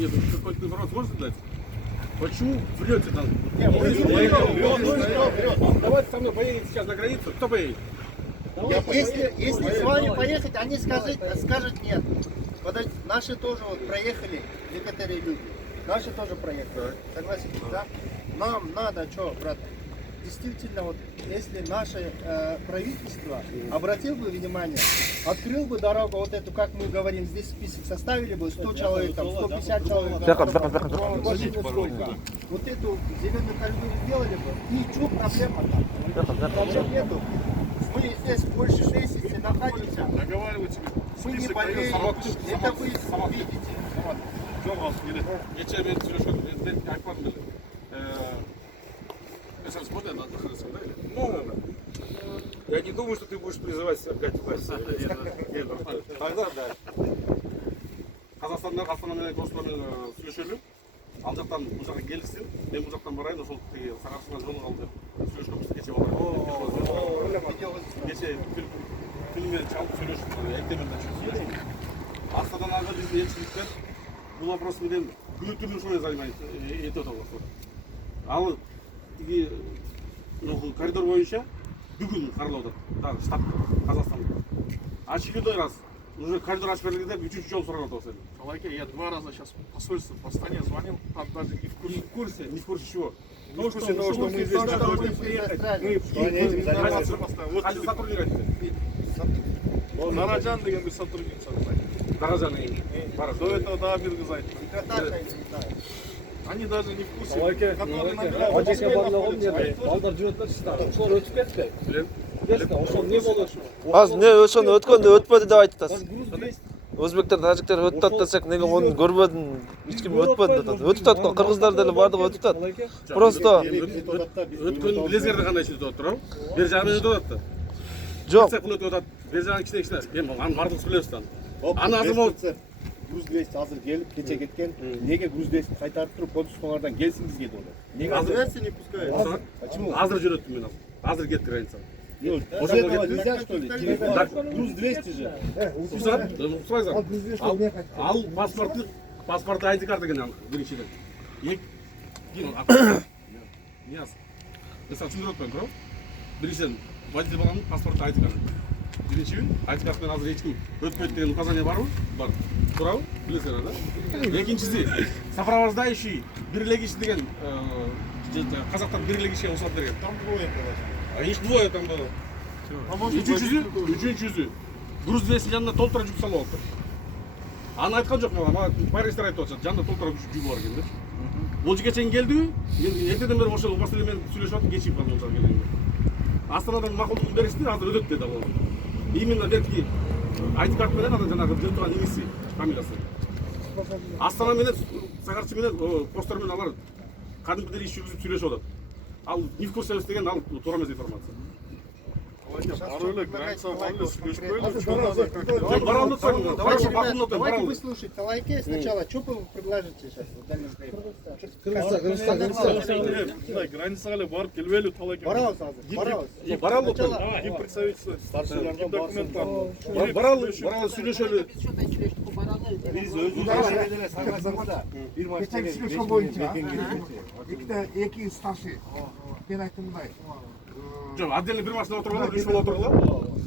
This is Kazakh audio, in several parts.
Нет, вы какой-то информацию можете дать? Почему врете там? Давайте со мной поедете сейчас на границу. Кто поедет? Если с вами поехать, они скажут нет. Подождите, наши тоже вот проехали, некоторые люди. Наши тоже проехали. Согласитесь, да? Нам надо что, брат? Действительно, вот если наше правительство обратил бы внимание, открыл бы дорогу вот эту, как мы говорим, здесь список составили бы 100 человек, там, 150 человек, машины сколько. Вот эту зеленую коридор сделали бы, ничего, проблема там. Проблем нету. Мы здесь больше 6 месяцев находимся. Мы не болеем. Это вы видите. Geçen ben söylüyorum. Ben iPad'ım böyle. Mesela смотрят на находится, да? Ну, я не думаю, что ты будешь призывать опять власть. Тогда да. Қазақстандағы астанамен достармен сөйлеселі. Ал жақтан бұл жаққа келістен, мен бұл жақтан барайын, ошол сағатысынан жолы қалды. Сөйлескенбіз кеше балар. Кеше күнімен чалып сөйлесіп, әктемен сөйлесіп. Астанадағы біздің елшіліктер бұл вопросымен күні түні солай занимает етеді олар. Ал коридор бойынша бүгін қаралауда, штаб Қазақстанда. Очередной раз. Уже коридор ашып берілгенде үшінші жол сұраған осы. Талайке, я 2 раза сейчас посольство по стране звонил, там даже не в курсе. Не в курсе, не в курсе чего. Ну, в курсе того, что мы здесь находимся. Мы Хотите сотрудника? Нараджан деген bir сотрудница. Нараджан. До этого да, Биргизайт. Они даже не в курсе. Талайке, ажеке барлығын не балдар жүрөттөр чыста. Ошолор өтүп кетти. Билесиз, ошол не болду? Азыр не ошону өткөндө өтпөдү деп айтып атасыз. Өзбектер, тажиктер өтүп атат десек, неге оны көрбөдүм, эч ким өтпөдү деп атат. Өтүп атат, кыргыздар деле бардыгы өтүп атат. Просто өткөн билесиңерде кандай өтүп атат, бер жагы менен өтүп атат. жок. Өтүп атат. Бер жагы кичине. Эми аны бардыгыбыз билебиз да. Аны азыр болуп Груз 200 азыр келип, кече кеткен. Неге груз 200 кайтарып туруп, подступалардан келсиңиз дейді олар. Неге Азыр не пускают? Почему? Азыр жүрөттүм мен азыр. Азыр кетти границага. Уже этого нельзя, что ли? Груз 200 же. Ал паспорты ID карта деген ал биринчиден. Кейін Нияз. Mesela түсіндіріп өтпеймін, бро. Біріншіден, водитель баламның паспорты ID карта. Біріншіден, ID картамен азыр ешкім өтпейді деген указание бар ма? Бар. Туралы? Білесіңдер, да? Екіншісі, сопровождающий Берлегич деген қазақтан Берлегичке қосылып берген. Там двое было. Их двое там было. Üçüncüsü. Груз 200 жанына толтыра жүк салып алыпты. Аны айткан жок мага Париждер айтып атышат, жанына толтыра жүк бар экен деп. Ол жерге чейин келди, мен эртеден бери ошол маселе менен сүйлөшүп аттым, кечигип калдым ошол келгенде. Астанадан макулдугун беришти, азыр өтөт деди ал. Именно берки айт карт менен анан жанагы жүрүп турган иниси, фамилиясы. Астана менен сагарчы менен постер менен алар кадимкидей иш жүргүзүп сүйлөшүп атат. Ал не в курсе деген ал туура эмес информация. Давайте выслушать Талайке сначала. Что вы предложите сейчас? Границаға барып келбейлі Талайке. Барабыз азыр. Баралы Ким представительство? Ким документтар? баралы сүйлөшөлү. Biz özümüzde sanırsa bir maçta Geçen boyunca iki старший ben айтымдай. Жоқ, отдельно бир машинада отургула, 3 бала отургула.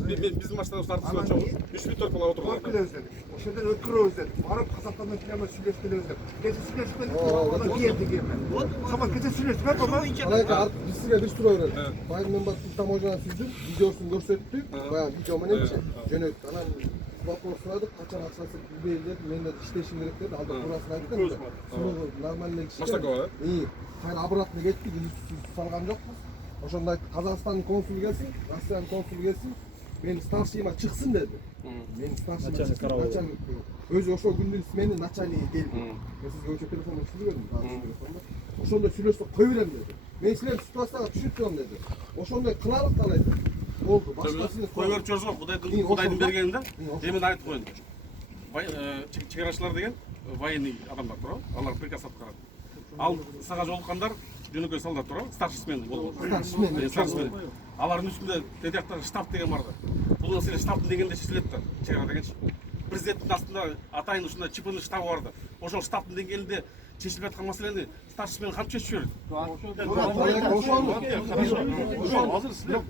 Биздин машинада стартысына чогуу 3 бит 4 бала отургула. Ошол жерден өткөрөбүз дедик. Барып Казакстандан прямо сүйлөшүп келебиз деп. Кече сүйлөшүп анан келдик эми. Самат кече сүйлөшүп Алайка биз сизге бир суроо берели. Байыр мен бар таможняны сүздүк, видеосун көрсөттүк. Баягы видео мененчи жөнөттүк. Анан вопрос сурадык, качан акчасы билбейм деп, мен да иштешим керек деп, алда туурасын айттым. Сулуу нормальный киши. Маштакова, кайра обратно кеттик, салган жокпуз. Ошондо айтты, Казакстандын консулу келсин, Россиянын консулу келсин, мен старшийима чыксын деди. Мен старшийима чыксын, өзү ошол күндүн менин начальниги келди. Мен сизге өчө телефон сүйлөгөдүм, ошондо сүйлөшсөк кой берем деди. Мен силердин ситуацияга түшүнүп турам деди. Ошондой кылалык калай деди. Болду, башкасын Кой берип жүрсөк, Кудайдын бергени да. Эми айтып коеюн. Чекарачылар деген военный адамдар туурабы? Алар приказ аткарат. Ал сага жолуккандар жөнөкөй солдат туурабы? Старшисмен болуп. Старшисмен. Алардын үстүндө тетияктагы штаб деген бар да. Бул маселе штабтын дегенде чечилет да, чегара дегенчи. президенттің астында атайын ушундай ЧП штабы барды. Ошол штабтын деңгээлинде чечилип аткан маселени старший смен кантип чечип жиберет? Ошол Ошол азыр силер